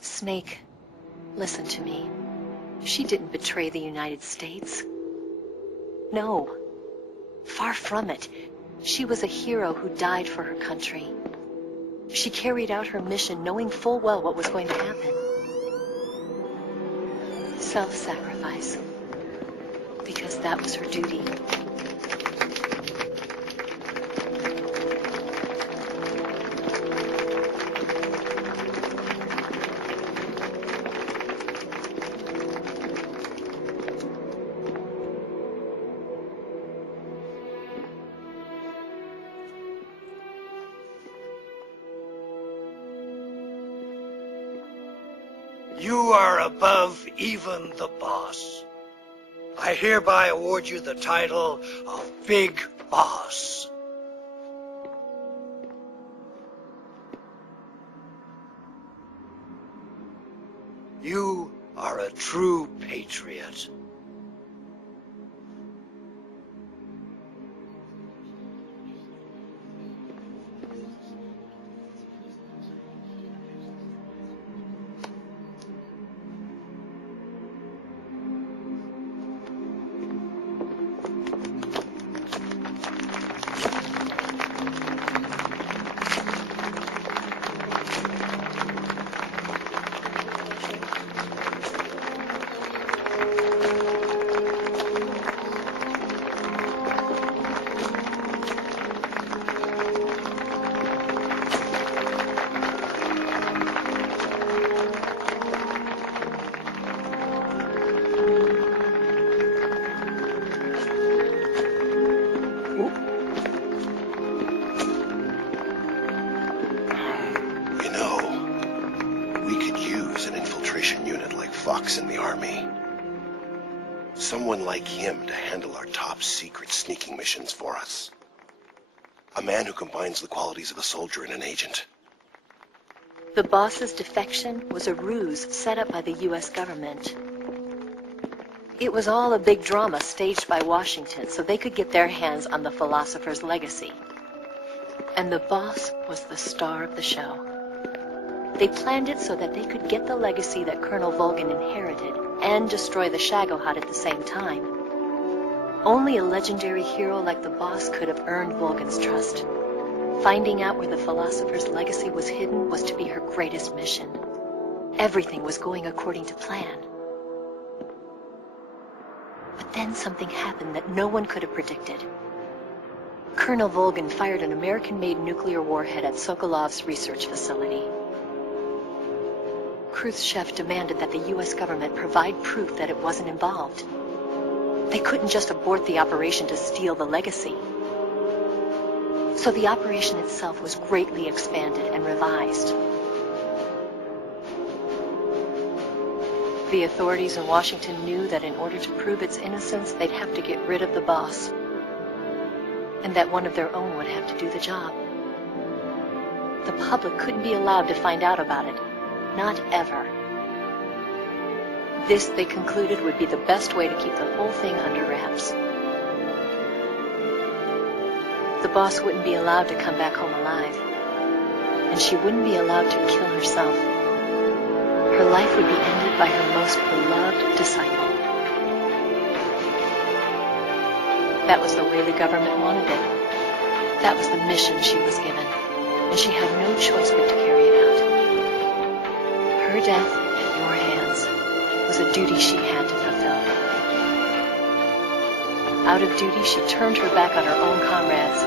Snake, listen to me. She didn't betray the United States. No. Far from it. She was a hero who died for her country. She carried out her mission knowing full well what was going to happen. Self-sacrifice. Because that was her duty. You are above even the boss. I hereby award you the title of Big Boss. You are a true patriot. In the army. Someone like him to handle our top secret sneaking missions for us. A man who combines the qualities of a soldier and an agent. The boss's defection was a ruse set up by the U.S. government. It was all a big drama staged by Washington so they could get their hands on the philosopher's legacy. And the boss was the star of the show. They planned it so that they could get the legacy that Colonel Volgin inherited and destroy the Shagohod at the same time. Only a legendary hero like the boss could have earned Volgin's trust. Finding out where the philosopher's legacy was hidden was to be her greatest mission. Everything was going according to plan. But then something happened that no one could have predicted. Colonel Volgin fired an American-made nuclear warhead at Sokolov's research facility. Khrushchev demanded that the U.S. government provide proof that it wasn't involved. They couldn't just abort the operation to steal the legacy. So the operation itself was greatly expanded and revised. The authorities in Washington knew that in order to prove its innocence, they'd have to get rid of the boss, and that one of their own would have to do the job. The public couldn't be allowed to find out about it. Not ever. This, they concluded, would be the best way to keep the whole thing under wraps. The boss wouldn't be allowed to come back home alive, and she wouldn't be allowed to kill herself. Her life would be ended by her most beloved disciple. That was the way the government wanted it. That was the mission she was given, and she had no choice but to carry it out. Her death at your hands was a duty she had to fulfill. Out of duty, she turned her back on her own comrades.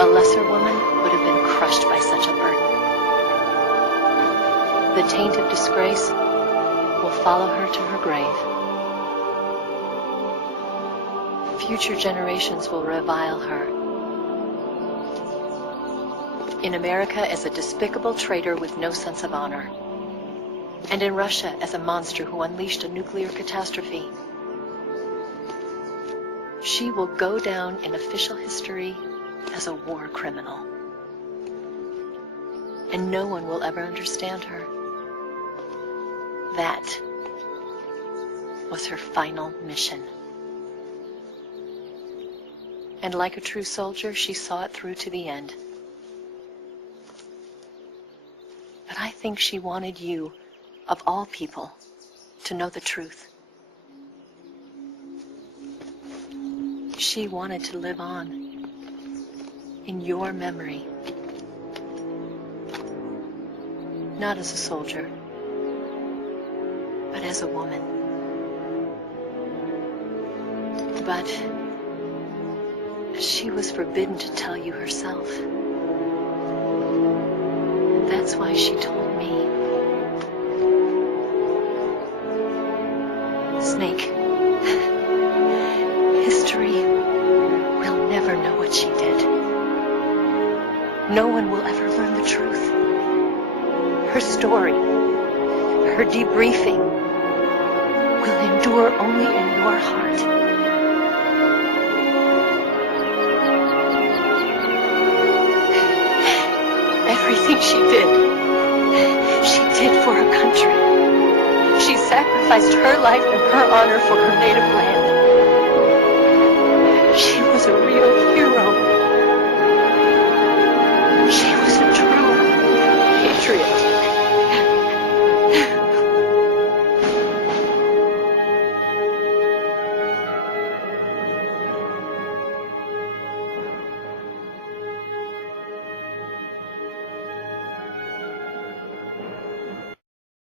A lesser woman would have been crushed by such a burden. The taint of disgrace will follow her to her grave. Future generations will revile her. In America as a despicable traitor with no sense of honor. And in Russia as a monster who unleashed a nuclear catastrophe. She will go down in official history as a war criminal. And no one will ever understand her. That was her final mission. And like a true soldier, she saw it through to the end. But I think she wanted you, of all people, to know the truth. She wanted to live on in your memory. Not as a soldier, but as a woman. But she was forbidden to tell you herself. And that's why she told me. Snake, history will never know what she did. No one will ever learn the truth. Her story, her debriefing, will endure only in your heart. Everything she did for her country. She sacrificed her life and her honor for her native land.